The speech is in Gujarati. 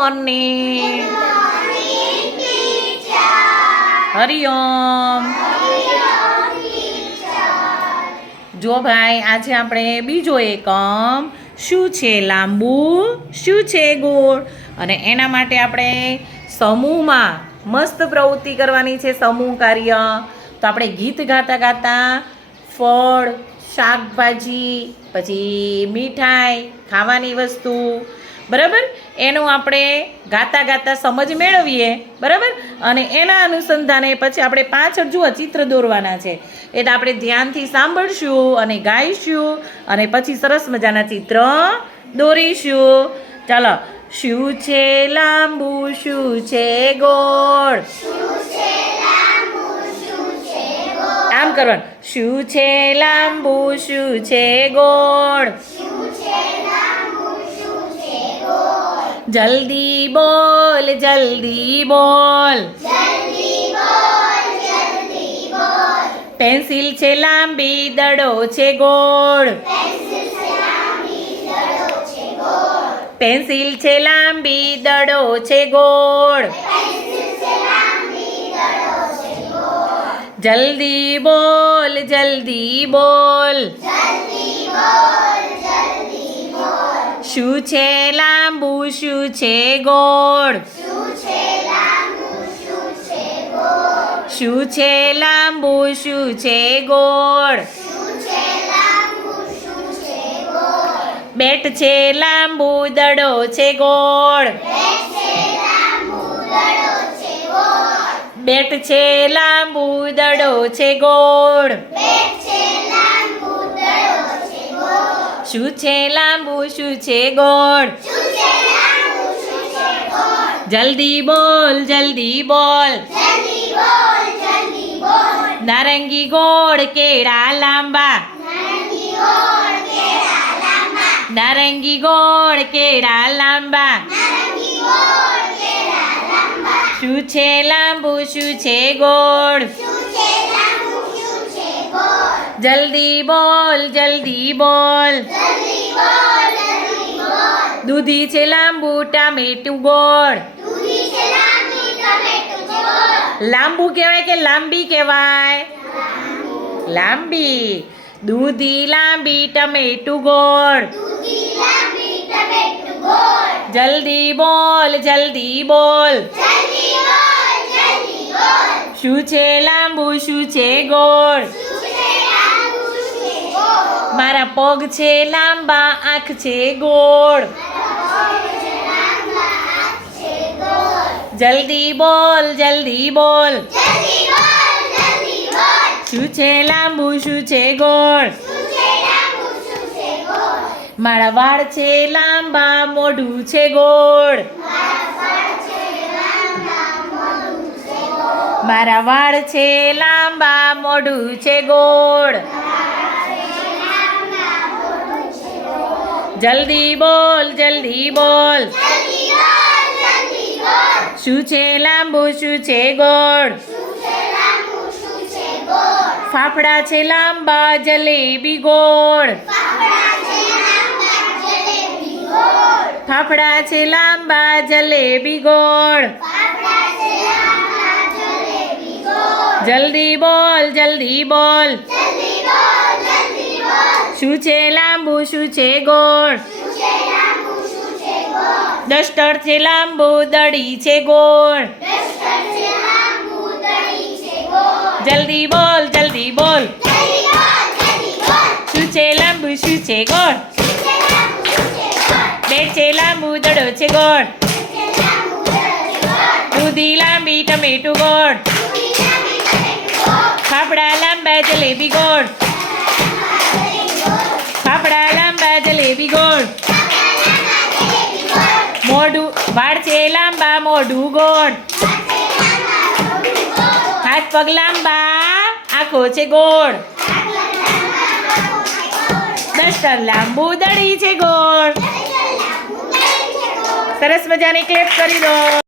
મોર્નિંગ હરિઓમ જો ભાઈ, આજે આપણે બીજો એકમ શું છે લાંબુ? શું છે ગોળ? અને એના માટે આપણે સમૂહમાં મસ્ત પ્રવૃત્તિ કરવાની છે, સમૂહ કાર્ય. તો આપણે ગીત ગાતા ગાતા ફળ, શાકભાજી, પછી મીઠાઈ, ખાવાની વસ્તુ. બરાબર? એનું આપણે ગાતા ગાતા સમજ મેળવીએ, બરાબર? અને એના અનુસંધાને પછી આપણે પાછળ જુઓ ચિત્ર દોરવાના છે. એટલે આપણે ધ્યાનથી સાંભળશું અને ગાઈશું અને પછી સરસ મજાના ચિત્ર દોરીશું. ચાલો, શું છે લાંબુ, શું છે ગોળ? આમ કરવાનું. શું છે લાંબુ, શું છે ગોળ? જલ્દી બોલ જલ્દી બોલ પેન્સિલ છે લાંબી દડો છે ગોળ પેન્સિલ છે લાંબી દડો છે ગોળ જલ્દી બોલ જલ્દી બોલ શું છે લાંબુ, શું છે ગોળ? શું છે લાંબુ, શું છે ગોળ? બેટ છે લાંબુ, દડો છે ગોળ. બેટ છે લાંબુ, દડો છે ગોળ. શું છે લાંબુ, શું છે ગોળ? જલ્દી બોલ જલ્દી બોલ. નારંગી ગોળ કેળા લાંબા. નારંગી ગોળ કેળા લાંબા. શું છે લાંબુ, શું છે ગોળ? જલ્દી બોલ જલ્દી બોલ દૂધી છે લાંબુ ટામેટું ગોળ લાંબુ કહેવાય કે લાંબી કહેવાય લાંબી દૂધી લાંબી ટમેટું ગોળ જલ્દી બોલ જલ્દી બોલ શું છે લાંબુ શું છે ગોળ મારા પગ છે, લાંબા આંખ છે, ગોળ. જલ્દી બોલ જલ્દી બોલ. શું છે, લાંબુ, શું છે, ગોળ? મારા વાળ છે, લાંબા, મોઢું છે, ગોળ. મારા વાળ છે, લાંબા, મોઢું છે, ગોળ. જલ્દી બોલ જલ્દી બોલ. શું છે લાંબુ શું છે ગોળ? ફાફડા છે લાંબા જલેબી ગોળ. ફાફડા છે લાંબા જલેબી ગોળ. જલ્દી બોલ જલ્દી બોલ. શું છે લાંબુ, શું છે ગોળ? ડસ્ટર છે લાંબુ દડી છે ગોળ. જલ્દી બોલ જલ્દી બોલ. શું છે લાંબુ, શું છે ગોળ? બે છે લાંબુ, દડો છે ગોળ. દૂધી લાંબી, ટમેટું ગોળ. ફાફડા લાંબા, જલેબી ગોળ. મોઢું, વાળ છે લાંબા, મોઢું ગોળ. હાથ પગ લાંબા, આંખો છે ગોળ. ડસ્ટર લાંબુ દડી છે ગોળ. સરસ મજાની ક્લેપ કરી દો.